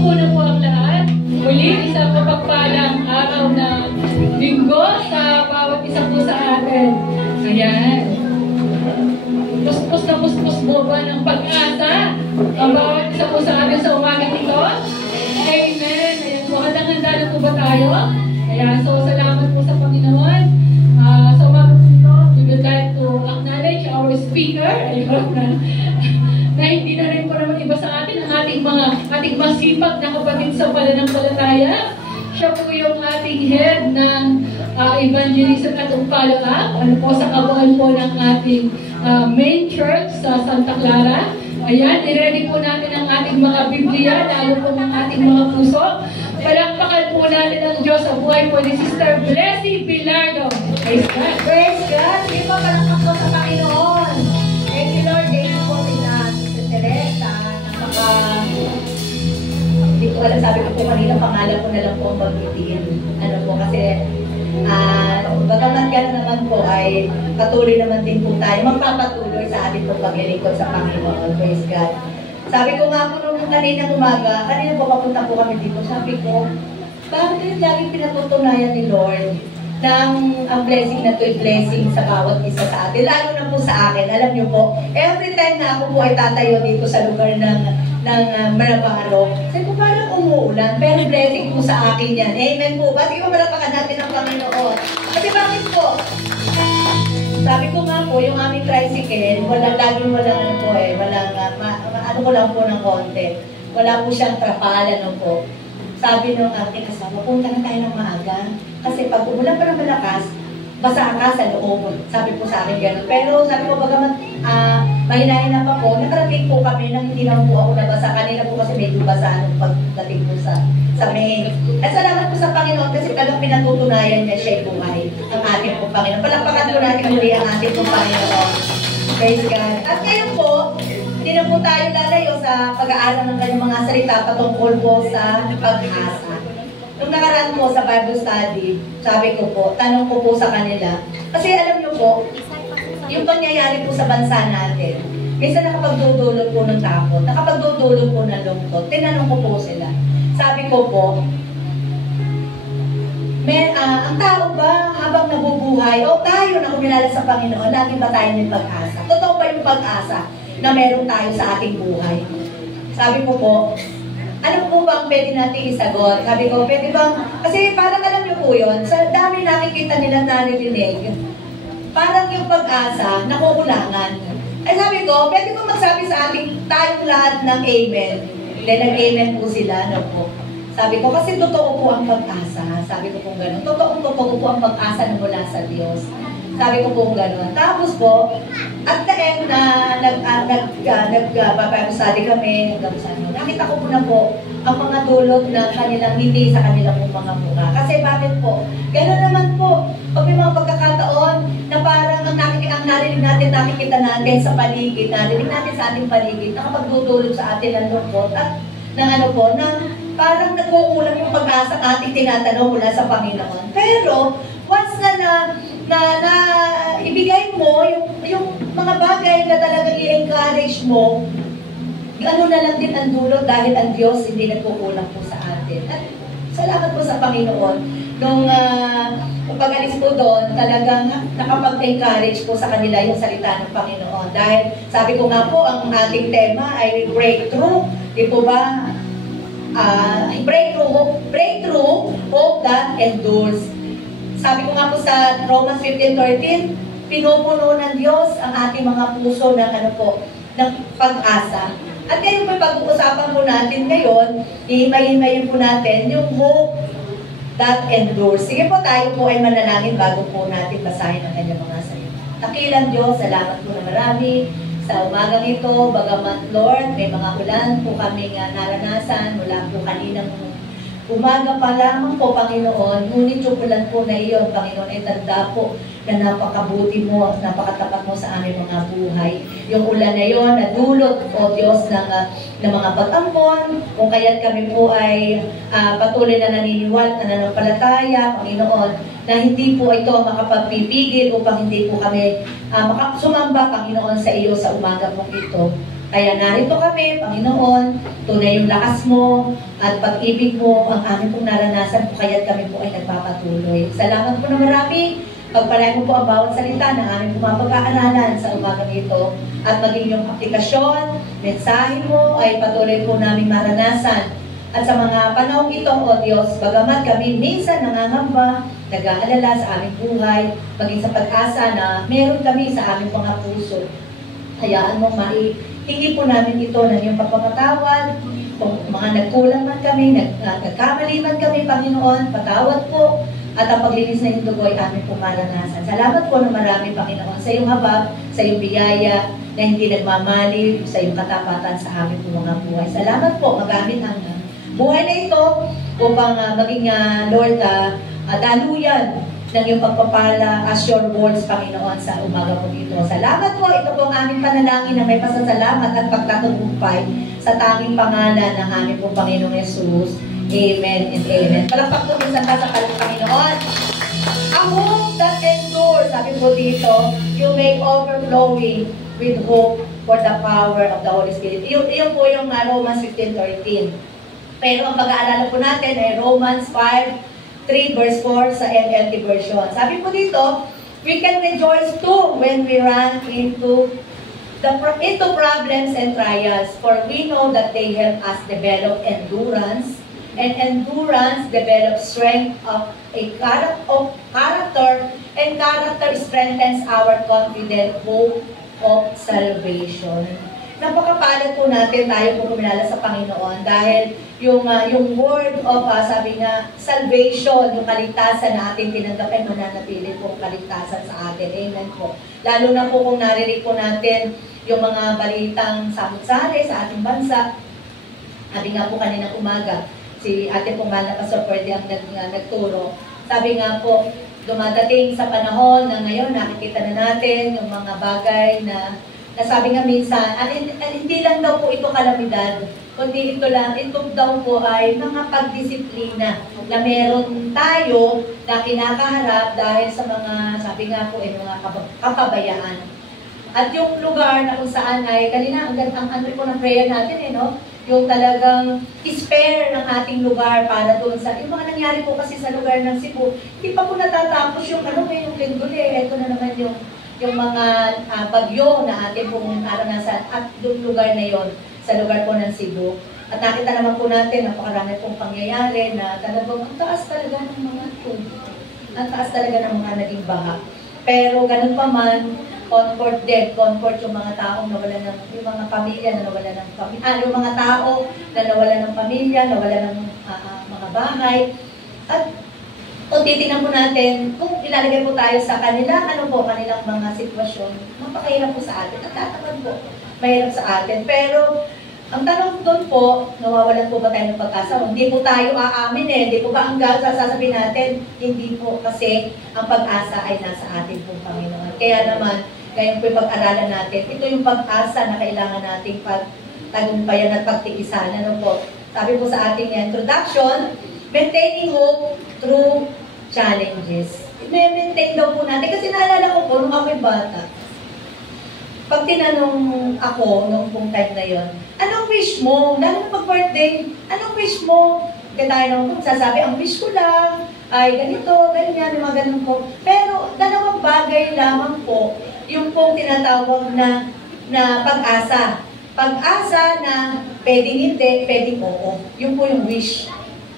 muna po ang lahat. Muli, isang mapagpalang araw na linggo sa bawat isa po sa atin. Ayan. Puspos na puspos mo ba ng pag-asa ang bawat isa po sa atin sa umagang ito? Amen. Ayan po, handang-handa na po ba tayo? Ayan, so salamat po sa Panginoon. Sa umagang ito, we would like to acknowledge our speaker. Ayun na hindi na rin po naman iba sa atin ang ating masipag na kapatid sa pananampalataya. Siya po yung ating head ng evangelism at follow-up. Ano po sa kabuuan po ng ating main church sa Santa Clara. Ayan, i-ready po natin ang ating mga Biblia, lalo po ang ating mga puso. Palakpakan po natin ang Diyos sa buhay po ni Sister Blessy Bilardo. Praise God! Praise God! Hindi po palakpak po sa Panginoon. Thank you, Lord. Thank you po nila, Sister Teresa, hindi ko alam, sabi ko po kanina, pangalan ko na lang po ang pag-itiin. Ano po, kasi bagamat gano'n naman po ay patuloy naman din po tayo. Magpapatuloy sa ating po paglilingkod sa Panginoon. Praise God. Sabi ko nga po nung kanina umaga, kanina po papunta po kami dito, sabi ko, bakit laging pinatutunayan ni Lord ng ang blessing na ito'y blessing sa bawat isa sa atin. Lalo na po sa akin, alam niyo po, every time na ako po ay tatayo dito sa lugar ng Marabaro, sabi ko parang umuulan, pero blessing po sa akin yan. Amen po ba? Sige po, malapakan natin ang Panginoon. Kasi bakit po? Sabi ko nga po, yung aming tricycle, laging walang ano po walang, ano ko lang po ng konti. Wala po siyang trapal, ano po. Sabi nung aking kasama, punta na tayo ng maaga. Kasi pag umulan pa ng malakas, basa ka sa loob. Sabi po sa akin gano'n. Pero sabi ko, bagamat mahinahin na pa po, nakarating po kami nang hindi naman po ako nabasa. Kanina po kasi medyo basa nung pagdating po sa main. At salamat po sa Panginoon kasi talagang pinatutunayan niya siya buhay. Ang ating po Panginoon. Palakpakan po natin muli ang ating po Panginoon. Praise God. At ngayon po, hindi na po tayo lalayo sa pag-aaral ng kanyang mga salita patungkol po sa pag-asa. Nung nakaraan po sa Bible study, sabi ko po, tanong ko po sa kanila. Kasi alam niyo po, yung pangyayari po sa bansa natin, minsan nakapagdudulot po ng takot, nakapagdudulot po ng lungkot. Tinanong ko po sila. Sabi ko po, ang tao ba habang nabubuhay, o tayo na kumilala sa Panginoon, lagi ba tayo may pag-asa? Totoo ba yung pag-asa na meron tayo sa ating buhay? Sabi ko po, ano po ba ang pwede natin isagot? Sabi ko, pwede bang, kasi parang alam niyo po yun, sa dami nakikita nila narinig, parang yung pag-asa, nakukulangan. Ay sabi ko, pwede ko magsabi sa ating tayong lahat ng amen. Then nag-amen po sila, no po. Sabi ko, kasi totoo po ang pag-asa. Sabi ko po gano'n. Totoo po ang pag-asa na mula sa Diyos. Sabi ko po gano'n. Tapos po, at the end na nag-Bible study kami, nakita ko po na po ang mga dulot ng kanilang hindi sa kanilang mga mukha. Kasi bakit po? Gano'n naman po. Pag may mga pagkakataon na parang ang narinig natin, nakikita natin sa paligid, narinig natin sa ating paligid, nakapagdudulot sa atin ng lungkot at ng ano po, na parang nag-uulang yung pag-asa ating tinatanong mula sa Panginoon. Pero, once na ibigay mo yung mga bagay na talagang i-encourage mo, ano na lang din ang dulot dahil ang Diyos hindi nagkukulang po sa atin. At salamat po sa Panginoon. Nung pag-alis po doon, talagang nakapag-encourage po sa kanila yung salita ng Panginoon. Dahil sabi ko nga po, ang ating tema ay breakthrough. Di po ba? Breakthrough, hope that endures. Sabi ko nga po sa Romans 15:13, pinupuno ng Diyos ang ating mga puso ng ng pag-asa. At ngayon po pag-uusapan po natin ngayon, ihimayin po natin yung hope that endures. Sige po, tayo po ay manalangin bago po natin basahin ang kanyang mga salita. Dakilang Diyos, salamat po na marami sa umagang ito, bagamat Lord, may mga ulan po kami naranasan mula po kaninang umaga pa lamang po, Panginoon, ngunit yung ulan po na iyon, Panginoon, ay tanda po na napakabuti mo at napakatapat mo sa aming mga buhay. Yung ulan na iyon, nadulot, O Diyos, ng mga pag-ampon, kung kaya't kami po ay patuloy na naniniwala, na nanampalataya, Panginoon, na hindi po ito makapagpipigil upang hindi po kami sumamba, Panginoon, sa iyo sa umaga po ito. Kaya narito kami, Panginoon, tunay yung lakas mo at pag-ibig mo ang aming pong naranasan po, kaya't kami po ay nagpapatuloy. Salamat po na marami. Pagpalain mo po ang bawat salita na aming pumapag-aaralan sa umagang ito at maging yung aplikasyon, mensahe mo ay patuloy po namin maranasan. At sa mga panahon ito, O Diyos, bagamat kami minsan nangangamba, nag-aalala sa aming buhay, maging sa pag-asa na meron kami sa aming mga puso. Hayaan mo hingi po namin ito ng iyong pagpapatawad. Kung mga nagkulang man kami, nagkamali man kami, Panginoon, patawad po. At ang paglinis na iyong dugo ay aming pumaranasan. Salamat po na marami, Panginoon, sa iyong habag, sa iyong biyaya, na hindi nagmamali, sa iyong katapatan sa aming mga buhay. Salamat po, magamit ang buhay na ito upang maging, Lord, daluyan ng iyong pagpapala as your words, Panginoon, sa umaga po ito. Salamat po. Ito po ang aming panalangin na may pasasalamat at pagtatagumpay sa tanging pangalan ng aming po Panginoong Yesus. Amen and amen. Palakpak po minsan ka sa Panginoon. A hope that endures, sabi po dito, you make overflowing with hope for the power of the Holy Spirit. Iyon po yung Romans 15:13. Pero ang pag-aaralan po natin ay Romans 5:3 verse 4 sa NLT version. Sabi po dito, we can rejoice too when we run into problems and trials, for we know that they help us develop endurance, and endurance develops strength of character, and character strengthens our confident hope of salvation. Napakapalad po natin tayo po kumilala sa Panginoon dahil yung word of, sabi nga, salvation, yung kaligtasan na ating tinanggap ay mananatili po kaligtasan sa atin. Amen po. Lalo na po kung narinig po natin yung mga balitang samut-sari sa ating bansa. Sabi nga po kanina umaga, si ate pong mahal na Pastor Pwede ang nagturo. Sabi nga po, dumadating sa panahon na ngayon nakikita na natin yung mga bagay na sabi nga minsan, hindi lang daw po ito kalamidad, kundi ito daw po ay mga pagdisiplina na meron tayo na kinakaharap dahil sa mga, sabi nga po, mga kapabayaan. At yung lugar na kung saan ay, kanina, ang ano po ng prayer natin, no? Yung talagang spare ng ating lugar para doon sa, yung mga nangyari po kasi sa lugar ng Cebu, hindi pa po natatapos yung, yung lindol ito na naman yung mga bagyo na ating pong naranasan at doon lugar na yon sa lugar po ng Cebu. At nakita naman po natin, napakarami pong pangyayari na talagang ang taas talaga ng mga tubig. Ang taas talaga ng mga naging baha. Pero ganun pa man, comfort yung mga taong nawalan ng, yung mga pamilya na nawalan ng pamilya, yung mga tao na nawalan ng pamilya, nawalan ng mga bahay. At kung titingnan po natin, kung ilalagay po tayo sa kanilang mga sitwasyon, mapakahirap po sa atin. At tatamad po, mahirap sa atin. Pero, ang tanong doon po, nawawalan po ba tayo ng pag-asa? Hindi po tayo aamin Hindi po ba ang sasabihin natin? Hindi po, kasi ang pag-asa ay nasa atin pong Panginoon. Kaya naman, ngayon po yung pag-aralan natin, ito yung pag-asa na kailangan nating pagtagumpayan at pagtiisan. Sabi po sa ating introduction, maintaining hope through challenges. I-maintain daw po natin. Kasi naalala ko po, nung ako'y bata, pag tinanong ako, nung pong time na yon, anong wish mo? Lalo na pag-birthday, anong wish mo? Kaya tayo nung sasabi, ang wish ko lang, ay ganito, ganyan, mga ganun po. Pero, dalawang bagay lamang po, yung pong tinatawag na pag-asa. Pag-asa na pwedeng hindi, pwedeng oo. Yun po yung wish.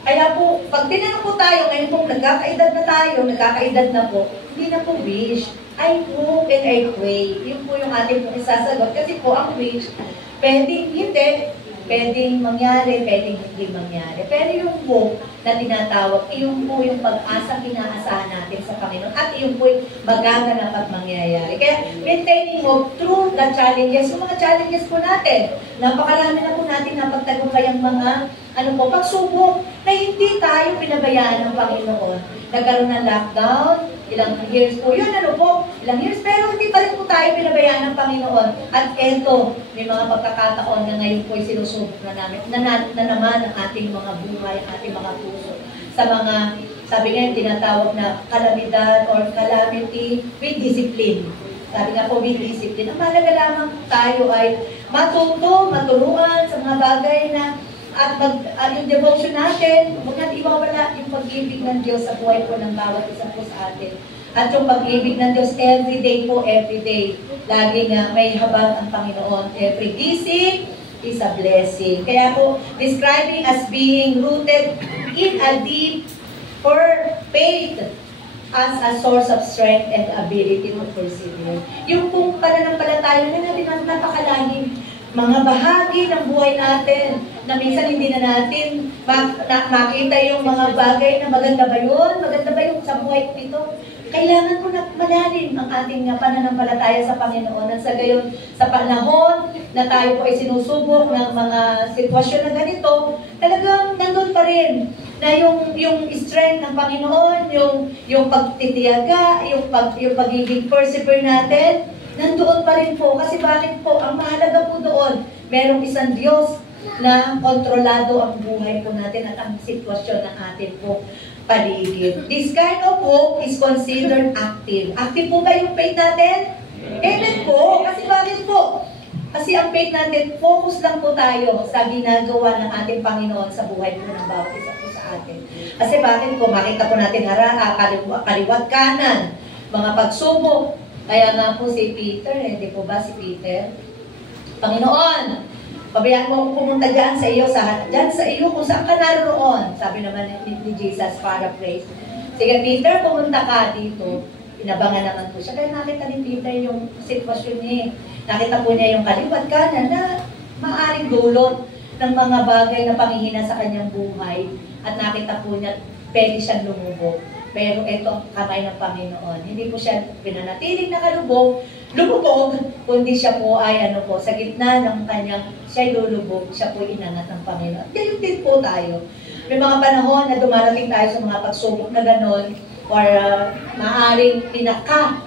Kaya po, pag tinanong po tayo, ngayon po nagkakaedad na po, hindi na po wish. I hope and I pray. Yun po yung ating pong isasagot. Kasi po, ang wish, pwedeng hindi, pwedeng mangyari, pwedeng hindi mangyari. Pero yung hope na tinatawag, iyon po yung pag-asa kinaasahan natin sa Panginoon. At iyon po yung magaganap at mangyayari. Kaya maintaining hope through the challenges. Yung mga challenges po natin, napakarami na po natin napagtagumpay ang mga pagsubok na hindi tayo pinabayaan ng Panginoon. Nagkaroon ng lockdown, ilang years po yun, ilang years, pero hindi pa rin po tayo pinabayaan ng Panginoon. At eto, may mga pagkakataon na ngayon po sinusubok na namin, na naman ang ating mga buhay, ang ating mga puso. Sa mga, sabi nga yung tinatawag na kalamidad or calamity with discipline. Sabi nga po, with discipline. Ang mahalaga lamang tayo ay maturuan sa mga bagay na at yung devotion natin, huwag natin iwawala yung pag-ibig ng Diyos sa buhay po ng bawat isa po sa atin. At yung pag-ibig ng Diyos everyday po, everyday. Lagi nga may habag ang Panginoon. Every gising is a blessing. Kaya po, describing as being rooted in a deep faith as a source of strength and ability to persevere. Yung kung pananampalataya na natin napakalangin, mga bahagi ng buhay natin na minsan hindi na natin makita yung mga bagay na maganda ba yun? Maganda ba yung sa buhay ko ito? Kailangan ko na malalim ang ating pananampalataya sa Panginoon at sa gayon, sa panahon na tayo po ay sinusubok ng mga sitwasyon na ganito, talagang nandun pa rin na yung strength ng Panginoon, yung pagtitiyaga, yung pagiging persevere natin, nandoon pa rin po. Kasi bakit po? Ang mahalaga po doon, merong isang Diyos na kontrolado ang buhay po natin at ang sitwasyon ng atin po paligid. This kind of hope is considered active. Active po ba yung faith natin? Amen po. Kasi bakit po? Kasi ang faith natin, focus lang po tayo sa ginagawa ng ating Panginoon sa buhay po ng bawat isa po sa atin. Kasi bakit po? Makita po natin kaliwat kanan, mga pagsubok. Kaya nga po si Peter, hindi po ba si Peter? Panginoon, pabayaan mo akong pumunta dyan sa iyo, kung saan ka naroon. Sabi naman ni Jesus, paraphrase. Sige Peter, pumunta ka dito. Inabangan naman po siya. Kaya nakita ni Peter yung sitwasyon niya. Nakita po niya yung kaliwat kanan na maaaring dulot ng mga bagay na panghihina sa kanyang buhay. At nakita po niya, pwede siyang lumubog. Pero ito ang kamay ng Panginoon. Hindi po siya pinanatiling nakalubog, kundi siya po ay sa gitna ng kanyang, siya lulubog, siya po inangat ng Panginoon. Ganyan din po tayo. May mga panahon na dumarating tayo sa mga pagsubok na gano'n, or maaaring pinaka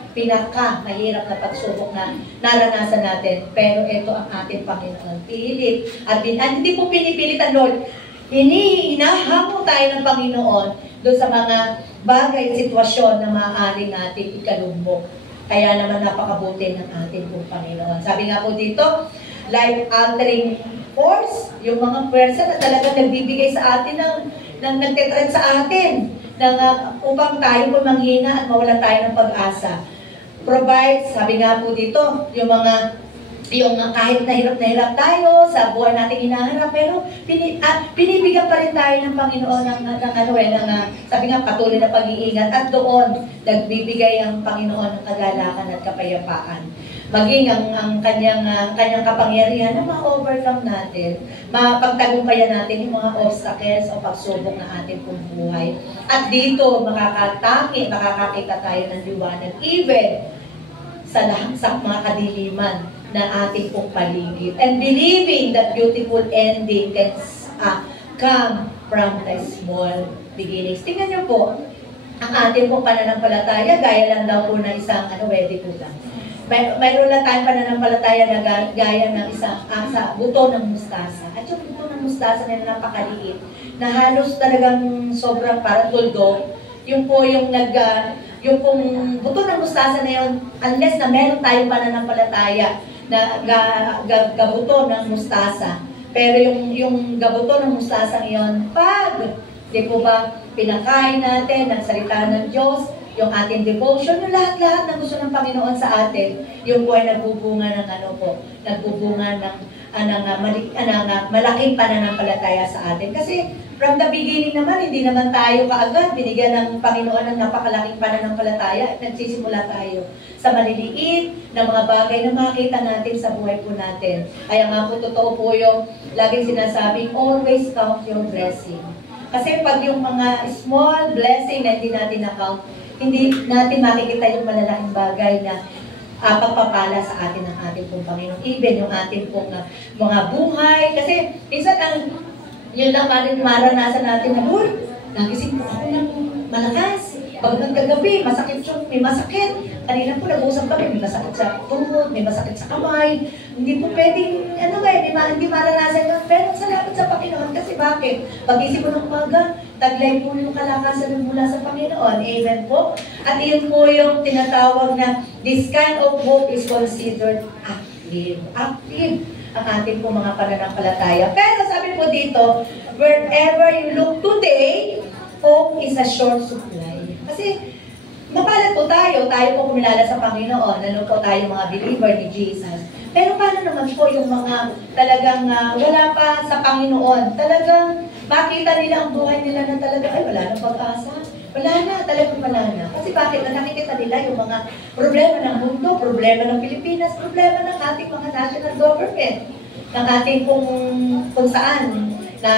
mahirap na pagsubok na naranasan natin. Pero ito ang ating Panginoon. Pilit. At hindi po pinipilit ang Lord. Hinahamon tayo ng Panginoon doon sa mga bagay, sitwasyon na maaaring natin ikalubog. Kaya naman napakabuti ng ating pong Panginoon. Sabi nga po dito, life-altering force, yung mga pwersa na talagang nagbibigay sa atin ng nagtetread sa atin, upang tayo po manghina at mawalan tayo ng pag-asa. Provides, sabi nga po dito, yung kahit na hirap tayo sa buhay nating hinaharap, pero pinibigyan pa rin tayo ng Panginoon sabi nga, patuloy na pag-iingat, at doon nagbibigay ang Panginoon ng kagalakan at kapayapaan. Maging ang kanyang kapangyarihan na ma-overcome natin, mapagtagumpayan natin yung mga obstacles o pagsubok ng ating pong buhay. At dito, makakakita tayo ng liwanag, even sa mga kadiliman na ating pong paligid. And believing that beautiful ending can come from the small beginnings. Tingnan niyo po, ang ating pong pananampalataya, gaya lang daw po na isang, pwede po lang. Mayroon lang tayong pananampalataya na gaya ng isang buto ng mustasa. At yung buto ng mustasa na napakaliit, na halos talagang sobrang parang tuldok, yung pong buto ng mustasa na yun, unless na meron tayong pananampalataya na gabuto ng mustasa. Pero yung gabuto ng mustasa ngayon, di po ba, pinakain natin ng salita ng Diyos, yung ating devotion, yung lahat-lahat ng gusto ng Panginoon sa atin, yung po ay nagbubunga ng nagbubunga ng malaking pananampalataya sa atin. Kasi from the beginning naman, hindi naman tayo kaagad binigyan ng Panginoon ng napakalaking pananampalataya at nagsisimula tayo sa maliliit na mga bagay na makita natin sa buhay po natin. Kaya nga po, totoo po yung laging sinasabing, always count your blessing. Kasi pag yung mga small blessing na hindi natin na-count, hindi natin makikita yung malalaking bagay na pagpapala sa atin ng ating pong Panginoon. Even yung ating pong mga buhay. Kasi minsan yun lang maranasan natin na, Lord, nagising po ako ng malakas. Pag nagkagabi, may masakit. Kanina po nag-usap kami, may masakit sa tuhod, may masakit sa kamay. Hindi po pwedeng, hindi maranasan yun. Pero salamat sa Panginoon kasi bakit? Pag-isip ko ng umaga, taglay po yung kalakasan mula sa Panginoon. Amen po. At iyon po yung tinatawag na this kind of hope is considered active. Active. ang ating po mga pananampalataya. Pero sabi po dito, wherever you look today, hope is a short supply. Kasi mapalad po tayo po kumilala sa Panginoon, lalo po tayo mga believer ni Jesus. Pero paano naman po yung mga talagang wala pa sa Panginoon? Talagang makita nila ang buhay nila na talaga, ay wala nang pag-asa. Wala na, talagang wala na. Kasi bakit? Na nakikita nila yung mga problema ng mundo, problema ng Pilipinas, problema ng ating mga national government, ng ating kung saan na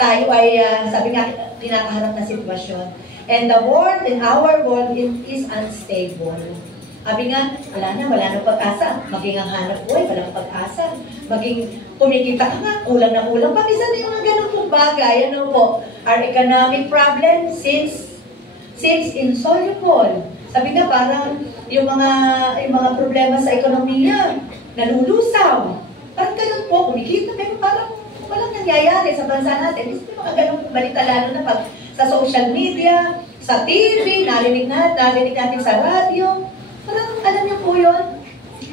tayo ay, sabi nga, kinakaharap na sitwasyon. And the world, in our world, is unstable. Sabi nga, wala na pag-asa. Maging ang hanap buhay, walang pag-asa. Maging kumikita ka nga, kulang na kulang. Paminsan na yung mga ganun pong bagay, ano po, our economic problem seems insoluble. Sabi nga, parang yung mga problema sa ekonomiya, nalulusaw. Parang ganun po, kumikita, pero parang walang nangyayari sa bansa natin. Isa yung mga ganun balita, lalo na pag sa social media, sa TV, narinig natin sa radyo. Parang alam niyo po yun.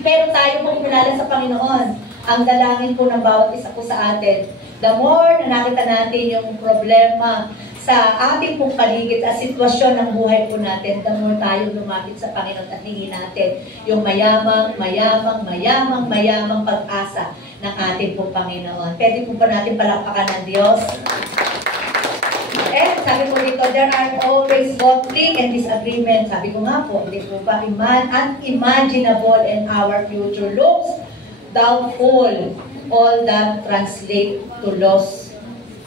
Pero tayo po kumilala sa Panginoon. Ang dalangin po ng bawat isa po sa atin. The more na nakita natin yung problema sa ating pong paligid at sitwasyon ng buhay po natin, the more tayo lumapit sa Panginoon at hingin natin yung mayamang pag-asa ng ating pong Panginoon. Pwede po ba natin palakpakan ng Diyos? Sabi po dito, there are always conflict and disagreement. Sabi ko nga po, hindi po ba unimaginable and our future looks doubtful. All that translate to loss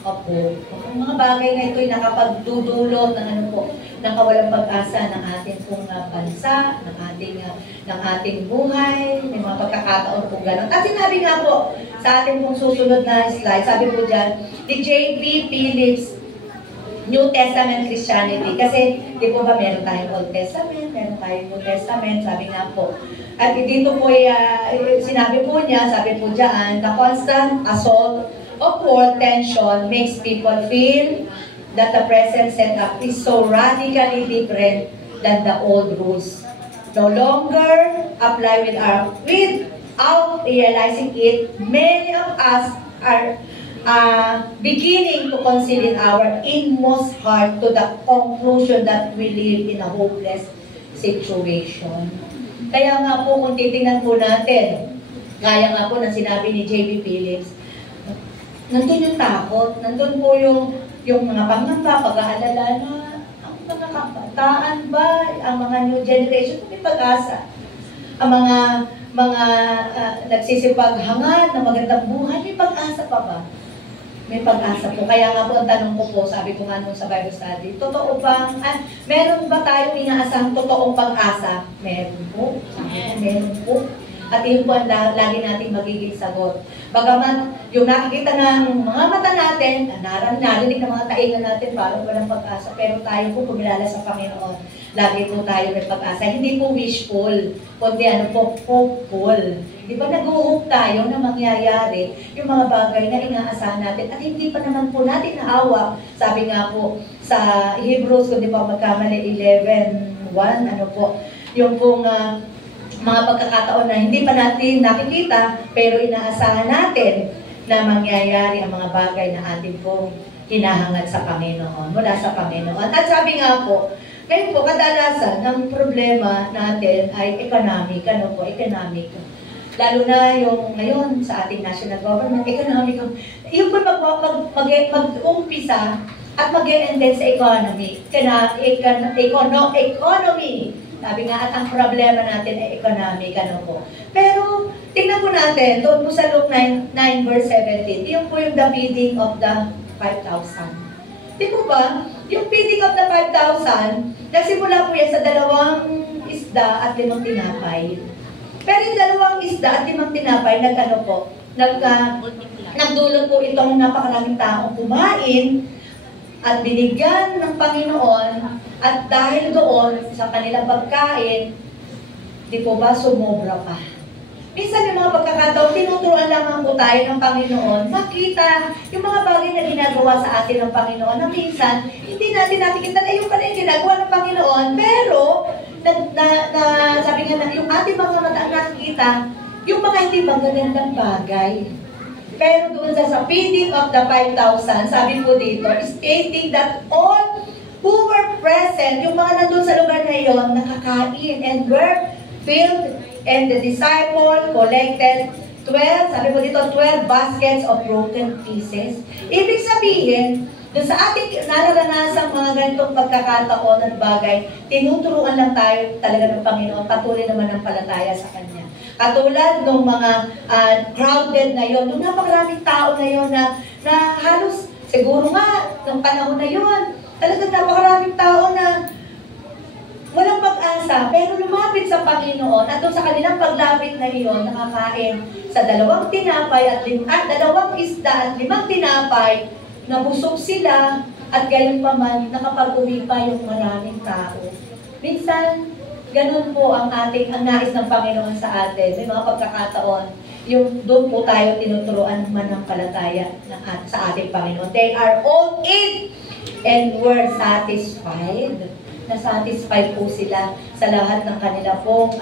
of hope. Ang mga bagay na ito ay nakapagdudulot ng ng kawalang pag-asa ng ating pong bansa, ng ating buhay, may mga pagkakataon po gano'n. At sinabi nga po sa ating pong susunod na slide, sabi po dyan, ni J.B. Phillips, New Testament Christianity. Kasi, di po ba, meron tayong Old Testament, meron tayong New Testament, sabi nga po. At dito po, sinabi po niya, sabi po dyan, the constant assault of world tension makes people feel that the present setup is so radically different than the old rules. No longer apply without realizing it, many of us are beginning to consider our inmost heart to the conclusion that we live in a hopeless situation. Kaya nga po, kung titingnan po natin, gaya nga po ng sinabi ni J.B. Phillips, nandun yung takot, nandun po yung mga pangamba, pag-aalala na, ang mga kabataan ba, ang mga new generation, may pag-asa. Ang mga nagsisipaghangad ng magandang buhay, may pag-asa pa ba? May pag-asa po. Kaya nga po, ang tanong ko po, sabi ko nga nung sa Bible study, totoo ba, meron ba tayong inaasang totoong pag-asa? Meron po. Meron po. At yun po ang lagi nating magiging sagot. Bagaman, yung nakikita ng mga mata natin, narinig ng mga taingan natin, parang walang pag-asa, pero tayo po kumilala sa Panginoon. Lagi po tayo may pag-asa. Hindi po wishful, kundi hopeful. Di ba nag-hope tayo na mangyayari yung mga bagay na inaasahan natin at hindi pa naman po natin naawa. Sabi nga po sa Hebrews, kung di pa magkamali, 11:1, yung pong mga pagkakataon na hindi pa natin nakikita, pero inaasahan natin na mangyayari ang mga bagay na ating pong hinahangad sa Panginoon, mula sa Panginoon. At sabi nga po, ngayon po, kadalasan ng problema natin ay economic. Economic. Lalo na yung ngayon sa ating national government, economic. Yung po mag-umpisa at mag-end sa economy. Economy. Sabi nga, at ang problema natin ay economic. Pero, tingnan po natin, doon po sa Luke 9 verse 17, yung po yung the feeding of the 5,000. Di po ba? Yung feeding of the 5,000, nagsimula po yan sa 2 isda at 5 tinapay. Pero yung 2 isda at 5 tinapay, nagdulot po itong napakaraming taong kumain at binigyan ng Panginoon at dahil doon sa kanilang pagkain, di po ba sumobra pa? Minsan yung mga pagkakataon, tinuturuan lamang po tayo ng Panginoon, makita yung mga bagay na ginagawa sa atin ng Panginoon na minsan, hindi natin nakikita na yung pala yung ginagawa ng Panginoon, pero sabi nga na yung ating mga mata nakikita, yung mga hindi magagandang bagay. Pero doon sa feeding of the 5,000, sabi po dito, stating that all who were present, yung mga nandun sa lugar na yon, nakakain and were filled, and the disciple collected 12, sabi po dito, 12 baskets of broken pieces. Ibig sabihin, dun sa ating nararanasan mga ganitong pagkakataon at bagay, tinuturuan lang tayo talaga ng Panginoon, patuloy naman ang palataya sa Kanya. Katulad ng mga crowded na yon, nung napakaraming tao na yon na halos, siguro nga, ng panahon na yon, talagang napakaraming tao na walang pag-asa, pero lumapit sa Panginoon at doon sa kanilang paglapit na iyon, nakakain sa 2 tinapay at 2 isda at 5 tinapay, nabusog sila at gayon pa man, nakapag-uwi pa yung maraming tao. Minsan, ganun po ang nais ng Panginoon sa atin. May mga pagkakataon, yung doon po tayo tinuturuan manampalataya sa ating Panginoon. They are all in and were satisfied. Na-satisfied po sila sa lahat ng kanila pong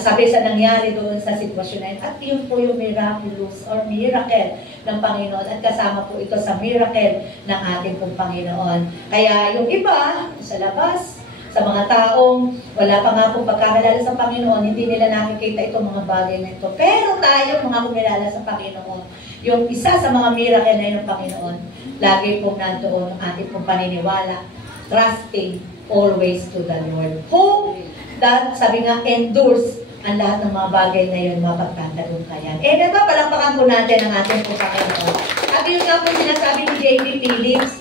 sabi sa nangyari doon sa sitwasyon na yun. At yun po yung miraculous or miracle ng Panginoon. At kasama po ito sa miracle ng ating pong Panginoon. Kaya yung iba sa labas, sa mga taong wala pa nga pong pagkakalala sa Panginoon, hindi nila nakikita itong mga bagay na ito. Pero tayo, mga kumilala sa Panginoon, yung isa sa mga miracle na yun ng Panginoon, lagi pong nandoon ang ating pong paniniwala, trusting always to the Lord. Hope that, sabi nga, endures ang lahat ng mga bagay na yun, mapagtatagumpayan. Ito, palakpakan po natin ang ating pong Panginoon. At yun nga po sinasabi ni J.B. Phillips,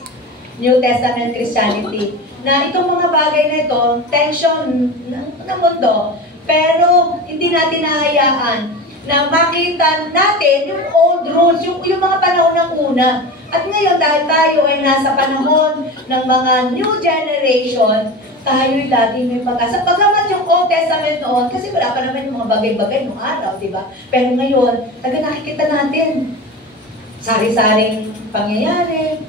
New Testament Christianity, na itong mga bagay na ito, tension ng mundo, pero hindi natin nahayaan na makita natin yung old rules, yung mga panahon ng una. At ngayon, dahil tayo ay nasa panahon ng mga new generation, tayo'y lagi may pag-asa. Pagamat yung Old Testament noon, kasi wala pa naman yung mga bagay-bagay noong araw, di ba? Pero ngayon, nakikita natin, sari-saring pangyayari,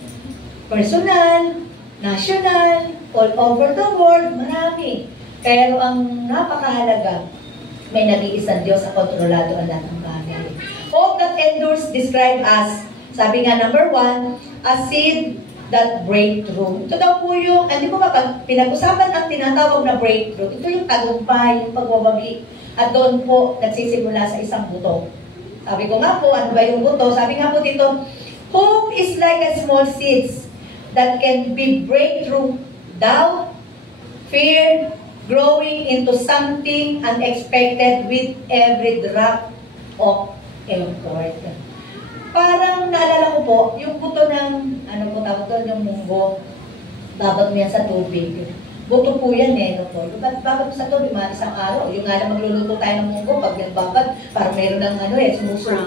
personal, national, all over the world, marami. Pero ang napakahalaga, may nag-iisang Diyos sa kontrolado ang lahat ng bagay. Hope that endures describe us, sabi nga number 1, a seed that breakthrough. Ito daw po yung, hindi po ba, pag pinag-usapan ang tinatawag na breakthrough, ito yung tagumpay, yung pagwawagi. At doon po, nagsisimula sa isang buto. Sabi ko nga po, ano ba yung buto? Sabi nga po dito, hope is like a small seeds that can be breakthrough, doubt, fear, growing into something unexpected with every drop of effort. Parang naalala ko po, yung buto ng, ano po tawag doon, yung munggo, babad mo yan sa tubig. Buto po yan no po. Babad mo sa tubig, isang araw. Yung nga lang magluluto tayo ng munggo, pag nagbabad, parang meron ng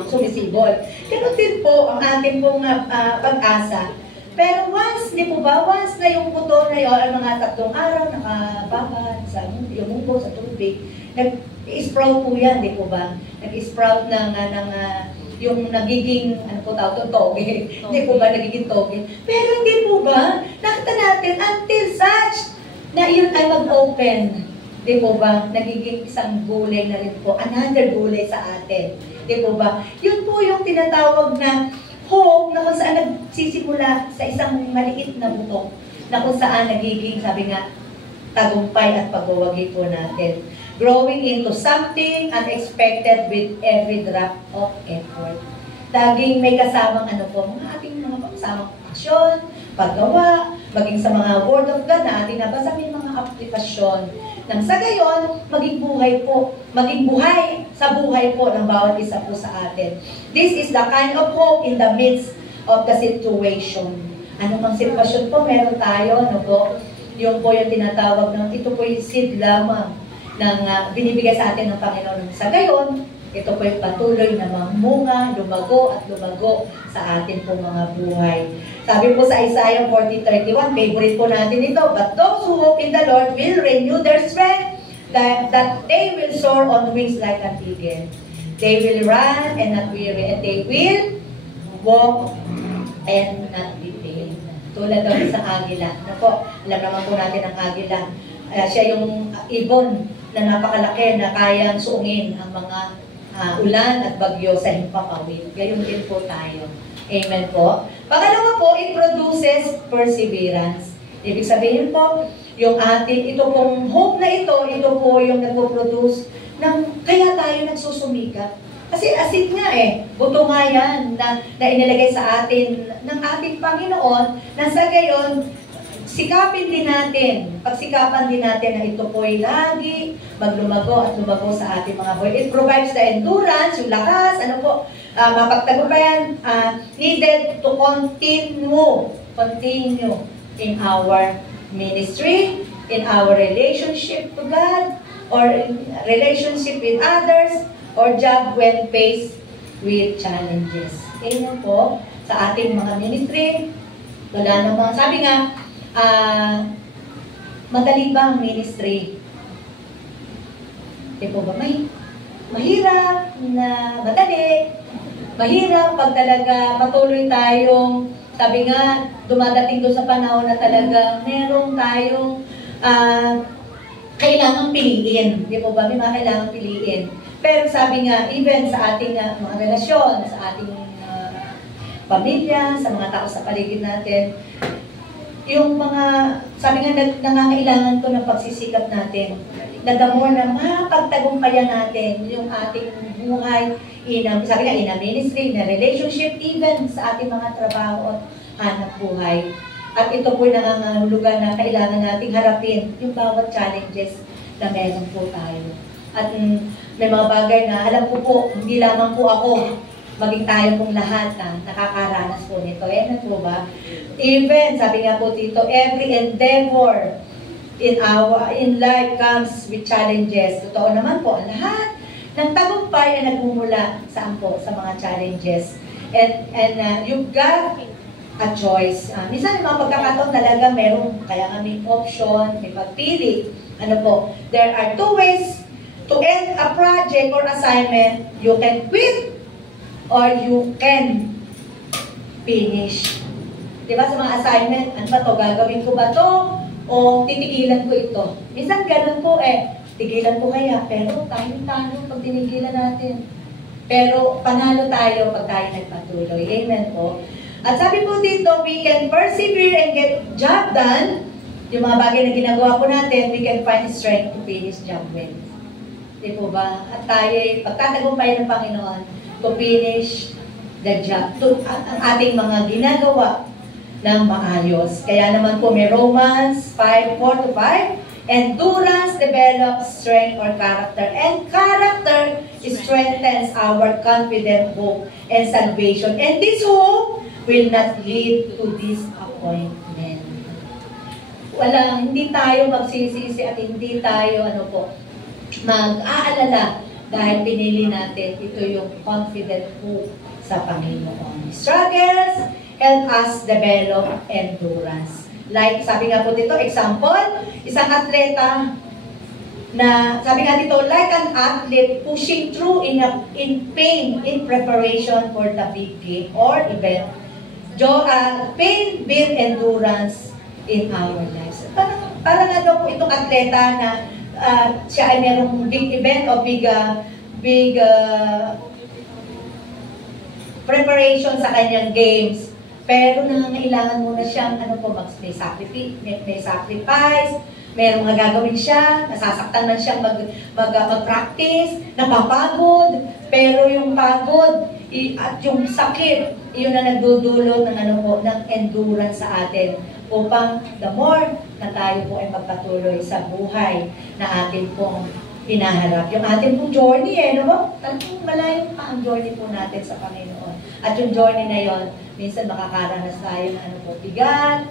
sumisibol. Ganun din po ang ating pong pag-asa. Pero once, di po ba, once na yung buto na yun, ang mga 3 araw, nakababad sa yung munggo, sa tubig, nag-sprout po yan, di po ba? Nag-sprout ng yung nagiging, ano po tawag, toge. Hindi po ba nagiging toge? Pero hindi po ba, nakita natin, until such, na yun ay mag-open. Di po ba, nagiging isang gulay na rin po, another gulay sa atin. Di po ba? Yun po yung tinatawag na hope na kung saan nagsisimula sa isang maliit na buto na kung saan nagiging, sabi nga, tagumpay at pagwawagi po natin. Growing into something unexpected with every drop of effort. Laging may kasamang mga ating mga kasamang aksyon, paggawa, maging sa mga Word of God na ating nabasa, may mga aplikasyon. Nang sa gayon, maging buhay sa buhay po ng bawat isa po sa atin. This is the kind of hope in the midst of the situation. Ano mang sitwasyon po, meron tayo, yung po yung tinatawag ng, ito po yung seed lamang ng binibigay sa atin ng Panginoon. Sa gayon, ito po yung patuloy na mamunga, lumago at lumago sa atin po mga buhay. Sabi po sa Isaiah 40:31, favorite po natin ito, but those who hope in the Lord will renew their strength, that they will soar on wings like an eagle. They will run and not weary, and they will walk and not be faint. Tulad daw sa agila. Alam naman po natin ang agila. Siya yung ibon na napakalaki na kayang suungin ang mga ulan at bagyo sa himpapawid. Gayon din po tayo. Amen po. Pangalawa po, it produces perseverance. Ibig sabihin po, yung ating, ito pong hope na ito po yung nagpo-produce ng kaya tayo nagsusumikap. Kasi asid nga buto nga yan na inilagay sa atin ng ating Panginoon na sa gayon, sikapin din natin, pagsikapan din natin na ito po ay lagi maglumago at lumago sa ating mga buhay. It provides the endurance, yung lakas, mapagtagumpayan, needed to continue in our ministry, in our relationship to God, or in relationship with others, or job when faced with challenges. Amen po, sa ating mga ministry, wala namang, sabi nga, madali ba ang ministry? Di po ba? Mahirap na madali. Mahirap pag talaga patuloy tayong, sabi nga, dumadating doon sa panahon na talaga meron tayong kailangang piliin. Di po ba? May mga kailangang piliin. Pero sabi nga, even sa ating mga relasyon, sa ating pamilya, sa mga tao sa paligid natin, yung mga, sabi nga, nangangailangan to ng pagsisikap natin. Nagamor na mapagtagumpayan natin yung ating buhay, sabi nga, in a ministry, in a relationship, even sa ating mga trabaho at hanap buhay. At ito po nangangahulugan na kailangan nating harapin yung bawat challenges na meron po tayo. At may mga bagay na alam ko po, hindi lamang po ako, maging tayo pong lahat na nakakaranas po nito. Ano po ba? Even, sabi nga po dito, every endeavor in life comes with challenges. Totoo naman po, lahat ng tagumpay ay nagmumula saan po? Sa mga challenges. And you've got a choice. Minsan, may mga pagkakataon talaga meron, kaya nga may option, may pagpili. Ano po? There are two ways to end a project or assignment. You can quit or you can finish. Diba sa mga assignment, ano ba to? Gagawin ko ba to? O titigilan ko ito? Minsan ganun po tigilan ko kaya, pero tayo pag tinigilan natin. Pero panalo tayo pag tayo nagpatuloy. Amen po. At sabi po dito, we can persevere and get job done. Yung mga bagay na ginagawa po natin, we can find strength to finish job well. Di po ba? At tayo, pagtatagumpay ng Panginoon, to finish the job, ang ating mga ginagawa ng maayos. Kaya naman po may Romans 5:4-5, endurance develops strength or character, and character strengthens our confident hope and salvation. And this hope will not lead to disappointment. Hindi tayo magsisisi at hindi tayo mag-aalala dahil pinili natin ito yung confident hope sa Panginoon. Struggles help us develop endurance. Like, sabi nga po dito, example, isang atleta na, sabi nga dito, like an athlete pushing through in pain in preparation for the big game or event. Pain build endurance in our lives. Parang po itong atleta na siya ay merong big event o big preparation sa kanyang games. Pero nangangailangan muna siyang may sacrifice, merong mga gagawin siya, nasasaktan man siyang mag-practice, napapagod, pero yung pagod at yung sakit, yun na nagdudulot ng ng endurance sa atin upang the more na tayo po ay magpatuloy sa buhay na atin pong hinaharap. Yung atin pong journey talagang malayo pa ang journey po natin sa Panginoon. At yung journey na yon, minsan makakaranas tayo ng bigat,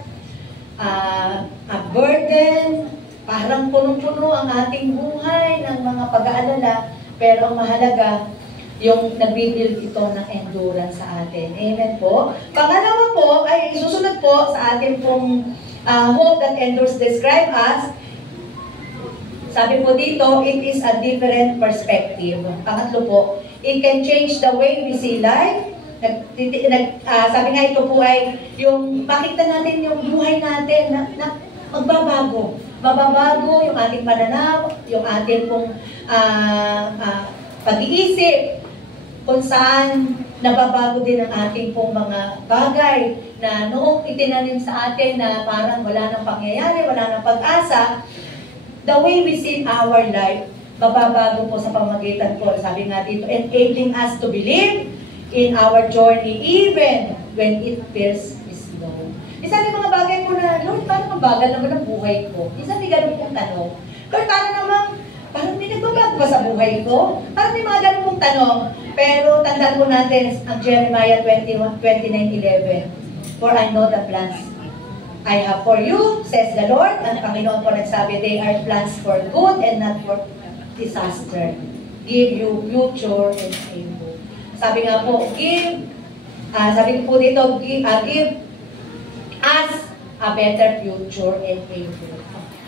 a burden, parang punong-puno ang ating buhay ng mga pag-aalala, pero ang mahalaga, yung nag-build ito ng endurance sa atin. Amen po. Pangalawa po, ay susunod po sa ating pong hope that endures describe us. Sabi po dito, it is a different perspective. Pangatlo po, it can change the way we see life. Sabi nga ito po ay yung makita natin yung buhay natin na magbabago. Mababago yung ating pananaw, yung ating pong pag-iisip, kung saan nababago din ang ating pong mga bagay na noong itinanim sa atin na parang wala nang pangyayari, wala nang pag-asa, the way we see our life, mababago po sa pamamagitan po, sabi nga dito, enabling us to believe in our journey even when it feels slow. Isa may mga bagay po na, Lord, parang mabagal naman ang buhay ko. Isa may ganun pong tanong. Lord, parang may nagbabago ba sa buhay ko? Parang may mga ganun pong tanong. Pero tandaan po natin ang Jeremiah 29:11. For I know the plans I have for you, says the Lord. Ang Panginoon po nagsabi, they are plans for good and not for disaster. Give you future and aim. Sabi nga po, sabi po dito, give us a better future and aim.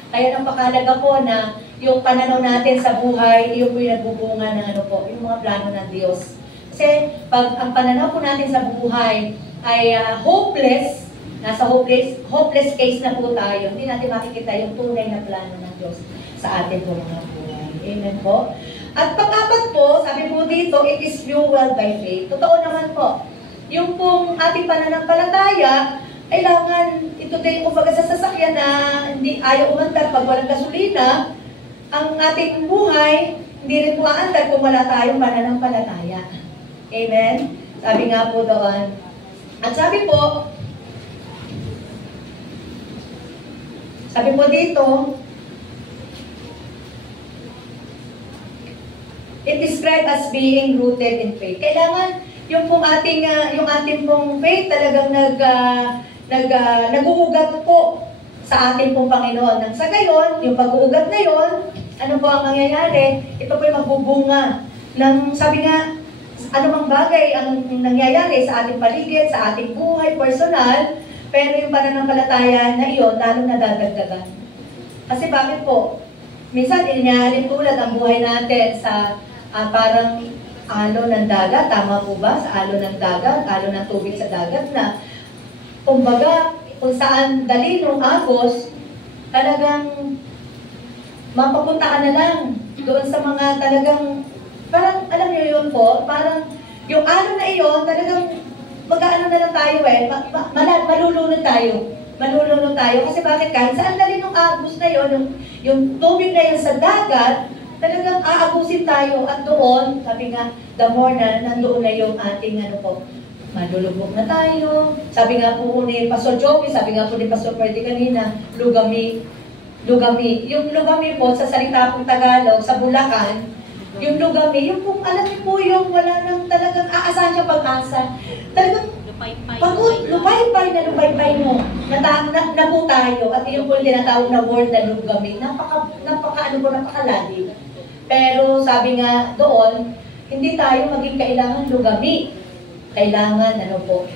Kaya napakahalaga po na yung pananaw natin sa buhay, yung nagbubunga ng yung mga plano ng Diyos. Kasi pag ang pananaw po natin sa buhay ay hopeless, nasa hopeless case na po tayo, hindi natin makikita yung tunay na plano ng Diyos sa atin po mga buhay. Amen po. At pang-apat po, sabi po dito, it is fueled by faith. Totoo naman po. Yung pong ating pananampalataya, kailangan ito din kumbaga sa sasakyan na hindi ayaw umandar pag walang gasolina, ang ating buhay, hindi rin po aandar kung wala tayong pananampalataya. Amen? Sabi nga po doon. At sabi po dito, it described as being rooted in faith. Kailangan yung ating pong faith talagang nag-uugat po sa ating pong Panginoon. Nang sa gayon, yung pag-uugat na yon, ano po ang mangyayari? Ito po yung magbubunga ng, sabi nga, anumang bagay ang nangyayari sa ating paligid, sa ating buhay, personal, pero yung pananampalataya na iyon, lalo nadadagdagan. Kasi bakit po? Minsan, inyahalin tulad ang buhay natin sa parang alo ng dagat, tama po ba? Sa alo ng dagat, alo ng tubig sa dagat na, kumbaga, kung saan dali nung agos, talagang mapapunta ka na lang doon sa mga talagang, parang, alam niyo yun po, parang yung alo na iyon, talagang mag-ano na lang tayo malulunod tayo. Malulunod tayo. Kasi bakit? Kahit saan dali nung agos na yun, yung tubig na yun sa dagat, talagang aabusin tayo at doon, sabi nga, the more na nandoon na yung ating malulubog na tayo. Sabi nga po ni Pastor Joey, sabi nga po ni Pastor Freddy kanina, lugami. Yung lugami po, sa salita pong Tagalog, sa Bulacan, yung lugami, yung kung alam niyo po yung wala nang talagang aasahan siya pag-asa. Talagang pagod, lupay-pay mo. Na po tayo. At yung po yung tinatawag na word na lugami. Napakalali. Pero sabi nga doon, hindi tayo maging kailangan lugami. Kailangan,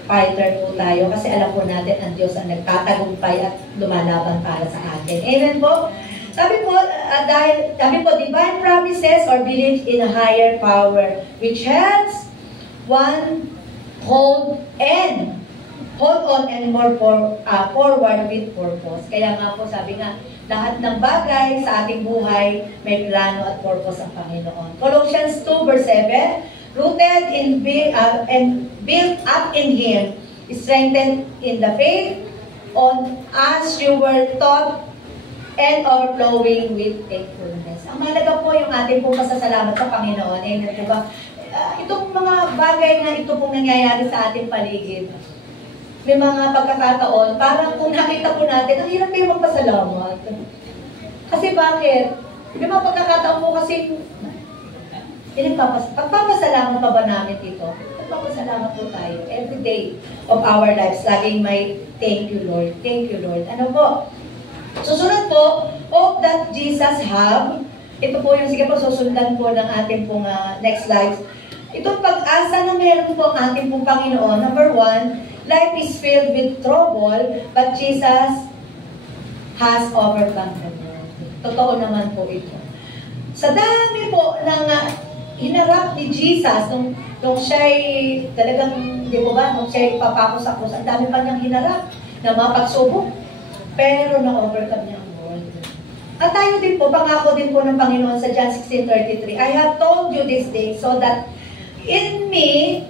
fighter po tayo. Kasi alam po natin, ang Diyos ang nagtatagumpay at lumalaban para sa atin. Amen po? Sabi po, divine promises or belief in a higher power, which helps one hold on and more forward with purpose. Kaya nga po, sabi nga, lahat ng bagay sa ating buhay, may plano at purpose ang Panginoon. Colossians 2 verse 7, rooted in and built up in Him, strengthened in the faith, on as you were taught, and overflowing with thankfulness. Ang mahalaga po yung ating pong pasasalamat sa Panginoon. Amen, diba? Itong mga bagay na ito pong nangyayari sa ating paligid, may mga pagkakataon, parang kung nakita po natin, ang hirap kayo magpasalamat. Kasi bakit? May mga pagkakataon po kasi, pagpapasalamat pa ba namin ito? Pagpapasalamat po tayo every day of our lives. Laging may thank you, Lord. Thank you, Lord. Ano po? Susunod po, hope that Jesus have. Ito po yung, sige po, susundan po ng ating pong next slides. Itong pag-asa na meron po ang ating pong Panginoon. Number 1, life is filled with trouble, but Jesus has overcome the world. Totoo naman po ito. Sa dami po ng hinarap ni Jesus, nung siya'y talagang, di po ba, nung siya'y papakos-akos, ang dami pa niyang hinarap na mga pagsubok. Pero na-overcome niya ang world. At tayo din po, pangako din po ng Panginoon sa John 16:33, I have told you this day so that In me,